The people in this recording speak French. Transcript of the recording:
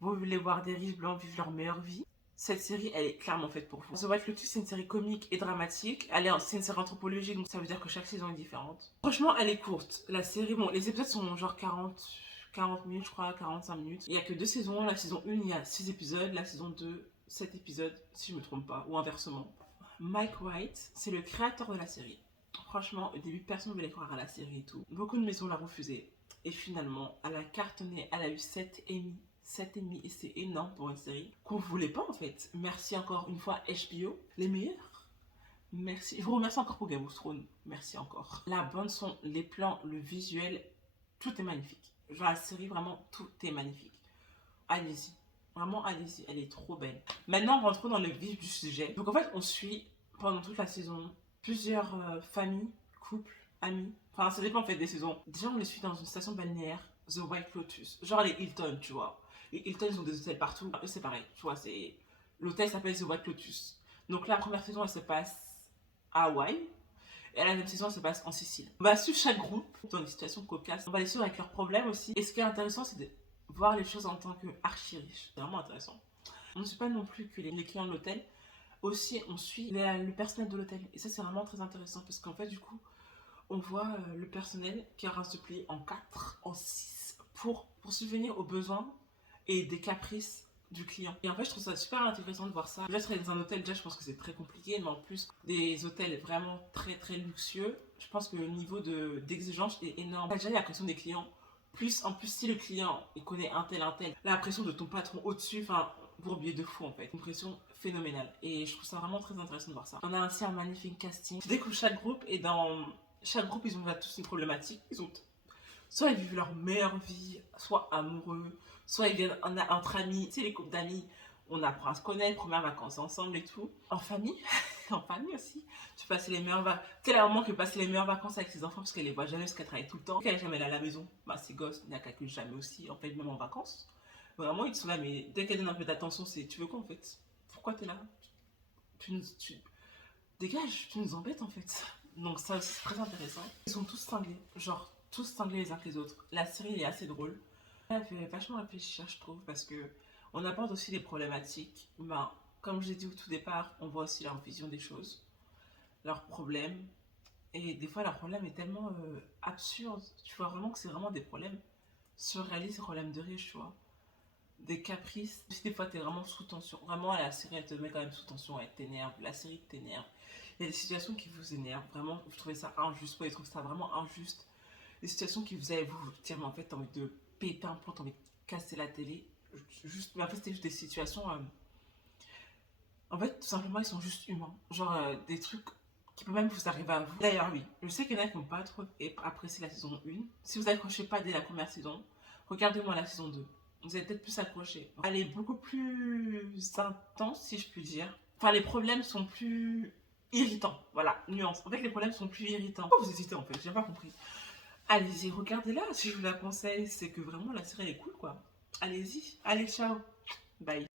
vous voulez voir des riches blancs vivre leur meilleure vie, cette série, elle est clairement faite pour vous. The White Lotus, c'est une série comique et dramatique. C'est une série anthropologique, donc ça veut dire que chaque saison est différente. Franchement, elle est courte. La série, bon, les épisodes sont genre 40 minutes, je crois, 45 minutes. Il n'y a que 2 saisons. La saison 1, il y a 6 épisodes. La saison 2, 7 épisodes, si je me trompe pas, ou inversement. Mike White, c'est le créateur de la série. Franchement, au début, personne ne voulait croire à la série et tout. Beaucoup de maisons l'ont refusé. Et finalement, elle a cartonné. Elle a eu 7 Emmy. 7,5 et c'est énorme pour une série qu'on voulait pas en fait. Merci encore une fois HBO, les meilleurs. Merci. Je vous remercie encore pour Game of Thrones. Merci encore. La bande son, les plans, le visuel, tout est magnifique. Genre la série, vraiment, tout est magnifique. Allez-y. Vraiment, allez-y. Elle est trop belle. Maintenant, rentrons dans le vif du sujet. Donc en fait, on suit pendant toute la saison plusieurs familles, couples, amis. Enfin, ça dépend en fait des saisons. Déjà, on les suit dans une station balnéaire, The White Lotus. Genre les Hilton, tu vois. Les Hilton, ils ont des hôtels partout. Eux, c'est pareil. Tu vois, c'est... L'hôtel s'appelle The White Lotus. Donc la première saison, elle se passe à Hawaï. Et la deuxième saison, elle se passe en Sicile. On va suivre chaque groupe dans des situations cocasses. On va les suivre avec leurs problèmes aussi. Et ce qui est intéressant, c'est de voir les choses en tant qu'archi-riches. C'est vraiment intéressant. On ne suit pas non plus que les clients de l'hôtel. Aussi, on suit le personnel de l'hôtel. Et ça, c'est vraiment très intéressant parce qu'en fait, du coup, on voit le personnel qui aura se plier en 4, en 6 pour subvenir aux besoins et des caprices du client. Et en fait, je trouve ça super intéressant de voir ça. Déjà, travailler dans un hôtel, déjà, je pense que c'est très compliqué, mais en plus, des hôtels vraiment très très luxueux, je pense que le niveau d'exigence est énorme. Déjà, il y a la pression des clients. Plus, en plus, si le client, il connaît un tel, la pression de ton patron au-dessus, enfin, bourbier de fou en fait. Une pression phénoménale. Et je trouve ça vraiment très intéressant de voir ça. On a ainsi un magnifique casting. Tu découvres chaque groupe et dans chaque groupe, ils ont tous une problématique. Soit ils vivent leur meilleure vie, soit amoureux, soit ils viennent entre amis. Tu sais, les couples d'amis, on apprend à se connaître, premières vacances ensemble et tout. En famille, en famille aussi. Tu passes les meilleures vacances. Tu sais, la maman qui passe les meilleures vacances avec ses enfants parce qu'elle les voit jamais, parce qu'elle travaille tout le temps. Qu'elle est jamais là à la maison, bah ses gosses ne la calculent jamais aussi, en fait, même en vacances. Vraiment, ils sont là, mais dès qu'elle donne un peu d'attention, c'est tu veux quoi en fait? Pourquoi t'es là? Tu dégages, tu nous embêtes en fait. Donc ça aussi c'est très intéressant. Ils sont tous cinglés, genre tous cinglés les uns que les autres. La série est assez drôle. Elle fait vachement réfléchir je trouve parce que on apporte aussi des problématiques. Ben, comme je l'ai dit au tout départ, on voit aussi leur vision des choses, leurs problèmes. Et des fois leur problème est tellement absurde. Tu vois vraiment que c'est vraiment des problèmes surréalistes, des problèmes de riches, tu vois. Des caprices. Si des fois t'es vraiment sous tension, vraiment la série elle te met quand même sous tension, elle t'énerve, la série t'énerve. Il y a des situations qui vous énervent, vraiment, vous trouvez ça injuste, ouais, ils trouvent ça vraiment injuste. Des situations qui vous allez vous dire, mais en fait t'as envie de péter un plomb, t'as envie de casser la télé. Juste, mais en fait c'était juste des situations, en fait tout simplement ils sont juste humains. Genre des trucs qui peuvent même vous arriver à vous. D'ailleurs oui, je sais qu'il y en a qui n'ont pas trop apprécié la saison 1. Si vous n'accrochez pas dès la première saison, regardez-moi la saison 2. Vous allez peut-être plus accrocher. Elle est beaucoup plus intense, si je puis dire. Enfin, les problèmes sont plus irritants. Voilà, nuance. En fait, les problèmes sont plus irritants. Pourquoi vous hésitez en fait? J'ai pas compris. Allez-y, regardez-la. Si je vous la conseille, c'est que vraiment la série elle est cool quoi. Allez-y. Allez, ciao. Bye.